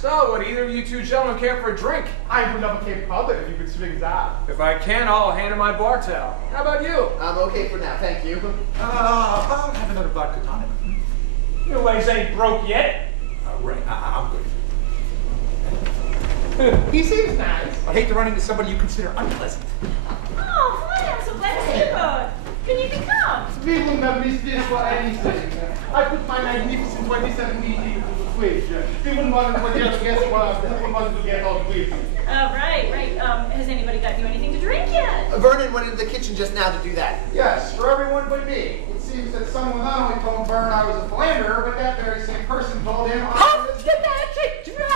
So, would either of you two gentlemen care for a drink? I would love a Cape Cod if you could swing that. If I can, I'll hand him my bar towel. How about you? I'm okay for now, thank you. I'll have another vodka tonic. Your legs ain't broke yet. Right, I'm good. He seems nice. I hate to run into somebody you consider unpleasant. Oh, hi, I'm so glad to see you both. Can you come? We wouldn't have missed this for anything. I put my magnificent 27 liters into the fridge. We wouldn't want anybody else to guess what we wanted to get all quickly. Right. Has anybody got you anything to drink yet? Vernon went into the kitchen just now to do that. Yes, for everyone but me. It seems that someone not only told Vern I was a philanderer, but that very same person told him I was... the magic dragon!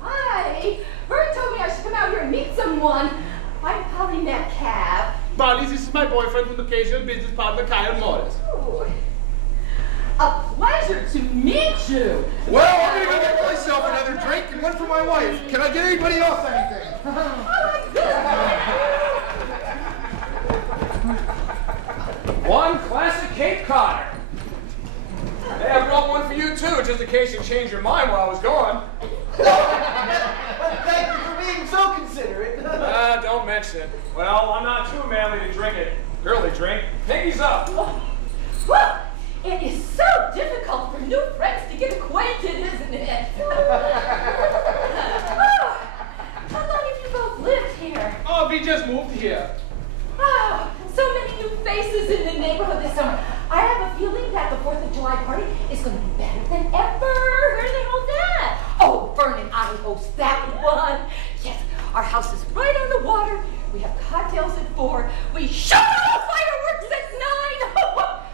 Hi! Vern told me I should come out here and meet someone. I'm Polly Metcalf. Polly, this is my boyfriend from the occasional business partner, Kyle Morris. Ooh. A pleasure to meet you. Well, I'm gonna go get myself another drink and one for my wife. Can I get anybody else anything? One classic Cape Codder. Hey, I brought one for you too, just in case you changed your mind while I was gone. Thank you for being so considerate. Don't mention it. Well, I'm not too manly to drink it. Girly drink. Piggy's up. Well, it is so difficult for new friends to get acquainted, isn't it? How long have you both lived here? Oh, we just moved here. Oh, so many new faces in the neighborhood this summer. I have a feeling that the 4th of July party is going to be better than ever. Where do they hold that? Oh, Vernon, I host that one. Yes, our house is right on the water. We have cocktails at 4. We shoot off fireworks at 9.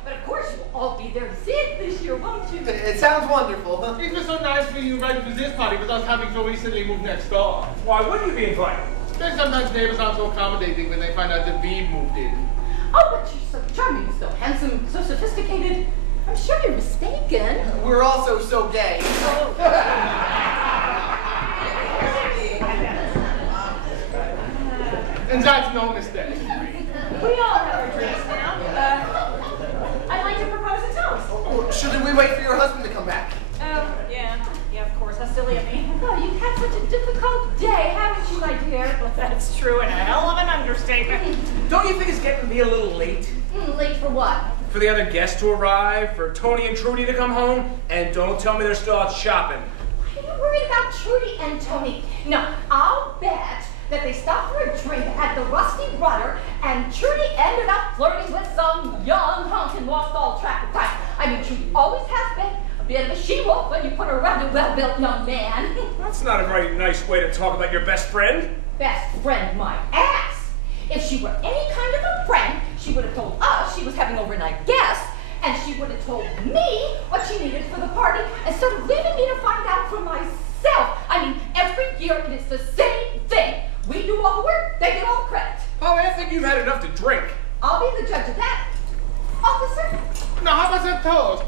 But of course, you'll all be there to see it this year, won't you? It sounds wonderful. It was so nice for you invited to this party with us having so recently moved next door. Why wouldn't you be invited? There's sometimes neighbors aren't so accommodating when they find out that we've moved in. Oh, but you're so charming, so handsome, so sophisticated. I'm sure you're mistaken. We're also so gay. Oh. And that's no mistake. We all have our drinks now. I'd like to propose a toast. Oh, shouldn't we wait for your husband to come back? Oh, yeah, of course. How silly of me. Oh, you've had such a difficult day, haven't you, my dear? Well, that's true, and a hell of an understatement. Don't you think it's getting to be a little late? Late for what? For the other guests to arrive, for Tony and Trudy to come home, and don't tell me they're still out shopping. Why are you worried about Trudy and Tony? No, I'll bet that they stopped for a drink at the Rusty Rudder, and Trudy ended up flirting with some young hunk and lost all track of time. I mean, Trudy always has been a bit of a she-wolf when you put her around a well-built young man. That's not a very nice way to talk about your best friend. Best friend, my ass. If she were any kind of a friend, she would have told us she was having overnight guests, and she would have told me what she needed for the party, instead of leaving me to find out for myself. I mean, every year it is the same thing. We do all the work, they get all the credit. Oh, I think you've had enough to drink. I'll be the judge of that. Officer? Now, how about that toast,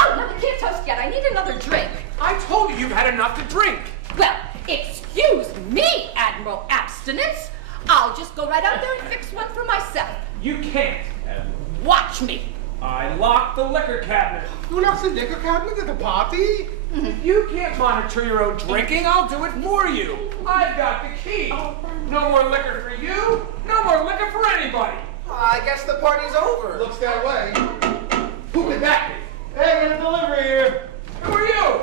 Oh, no, we can't toast yet. I need another drink. I told you you've had enough to drink. Well, excuse me, Admiral Abstinence. I'll just go right out there and fix one for myself. You can't. Watch me. I locked the liquor cabinet. You locked the liquor cabinet at the party? If you can't monitor your own drinking, I'll do it for you. I've got the key. No more liquor for you. No more liquor for anybody. I guess the party's over. Looks that way. Who would that be? Hey, we got a delivery here. Who are you?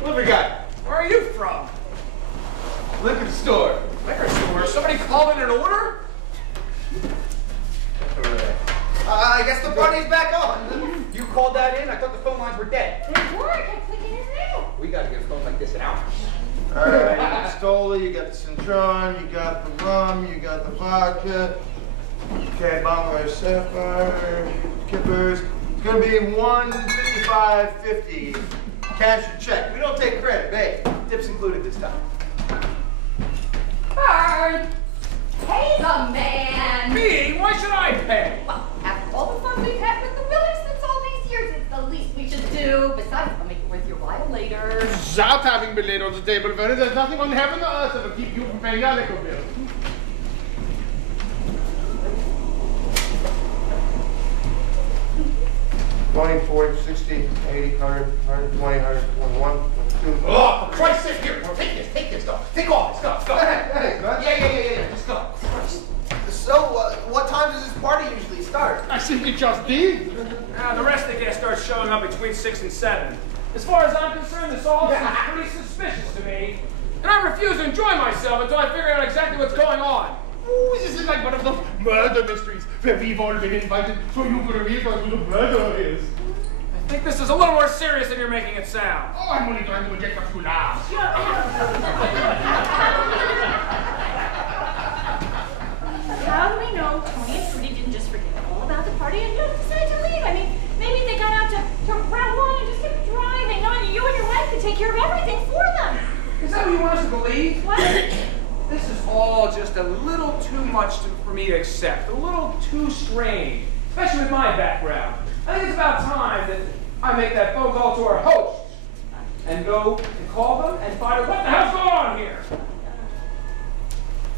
Delivery guy. Where are you from? Liquor store. Liquor store? Somebody called in an order? I guess the party's back on. You called that in? I thought the phone lines were dead. They were. I kept clicking in there. We gotta get a phone like this in ours. All right, you got the Stoli, you got the Cintron, you got the rum, you got the vodka. Okay, Bomber Sapphire, Kippers. It's gonna be $155.50. Cash or check. We don't take credit, babe. Tips included this time. Bird. Pay the man. Me? Why should I pay? Well, after all the fun we've had with the Willies since all these years, it's the least we should do. Besides, I'll make it worth your while later. Without having been laid on the table, Vernon, there's nothing on heaven or earth that will keep you from paying your liquor bill. 20, 40, 60, 80, 100, 120, 121, 122. Oh, for Christ's sake, here, take this stuff. Take all this stuff. Go. Hey, Yeah, just go. Christ. So, what time does this party usually start? I think it just did. The rest of the guests start showing up between 6 and 7. As far as I'm concerned, this all seems pretty suspicious to me. And I refuse to enjoy myself until I figure out exactly what's going on. Ooh, this is like one of those murder mysteries where we've all been invited so you can reveal who the murderer is. I think this is a little more serious than you're making it sound. Oh, I'm only trying to inject a few laughs. How do we know Tony and Trudy didn't just forget all about the party and just decide to leave? I mean, maybe they got out to Route 1 and just kept driving, knowing you and your wife could take care of everything for them. Is that what you want us to believe? What? This is all just a little too much for me to accept, a little too strange, especially with my background. I think it's about time that I make that phone call to our hosts and go and call them and find out what the hell's going on here.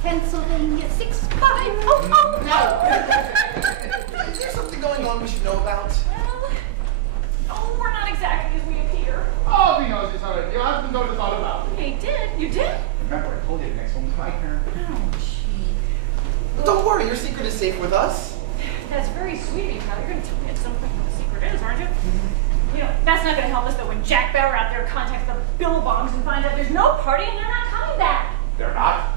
Pennsylvania 65. Oh, No! Is there something going on we should know about? Well, oh, we're not exactly as we appear. Oh, he knows this already. Your husband knows us all about it. He did. You did? Remember, I told you the next one's my turn. Oh, gee. Don't worry, your secret is safe with us. That's very sweet of you, pal. You're going to tell me at some point what the secret is, aren't you? You know, that's not going to help us, though, when Jack Bauer out there contacts the Billabongs and finds out there's no party and they're not coming back. They're not.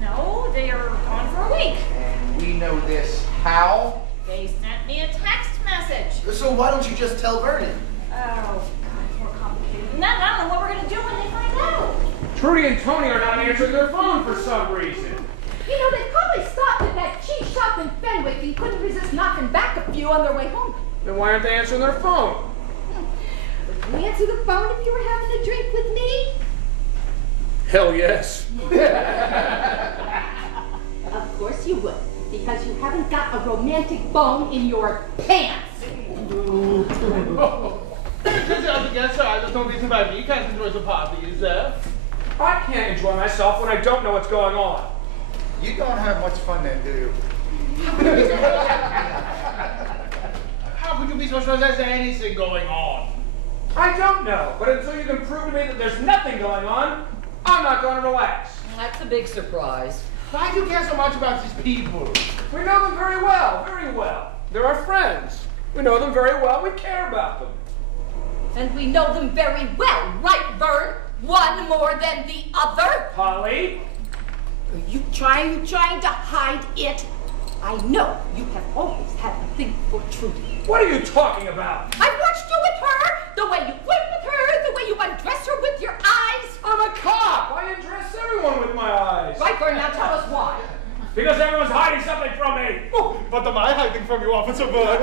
No, they are gone for a week. And we know this how? They sent me a text message. So why don't you just tell Vernon? Oh, God, it's more complicated than that. I don't know what we're going to do when they find out. Trudy and Tony are not answering their phone for some reason. you know, they probably stopped at that cheese shop in Fenwick and couldn't resist knocking back a few on their way home. Then why aren't they answering their phone? Would you answer the phone if you were having a drink with me? Hell yes. Of course you would, because you haven't got a romantic bone in your pants. I guess there's no reason why we can't enjoy the party, is there? I can't enjoy myself when I don't know what's going on. You don't have much fun then, do you? How could you be so sure there's anything going on? I don't know, but until you can prove to me that there's nothing going on, I'm not going to relax. That's a big surprise. Why do you care so much about these people? We know them very well, very well. They're our friends. We know them very well. We care about them. And we know them very well, right, Vern? One more than the other? Polly? Are you trying to hide it? I know you have always had a thing for Trudy. What are you talking about? I've watched you with her, the way you flirt with her, the way you undress her with your eyes. I'm a cop. I undress everyone with my eyes. Right, Vern, now tell us why. Because everyone's hiding something from me. Oh, what am I hiding from you, Officer Byrd?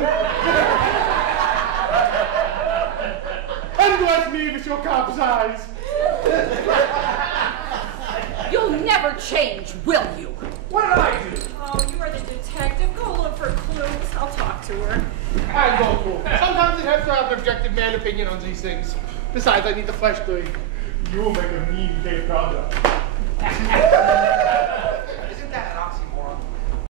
Undress me with your cop's eyes. You'll never change, will you? What did I do? Oh, you are the detective. Go look for clues. I'll talk to her. I go cool. Sometimes it helps to have an objective man opinion on these things. Besides, I need the flesh doing. You make a mean gay product.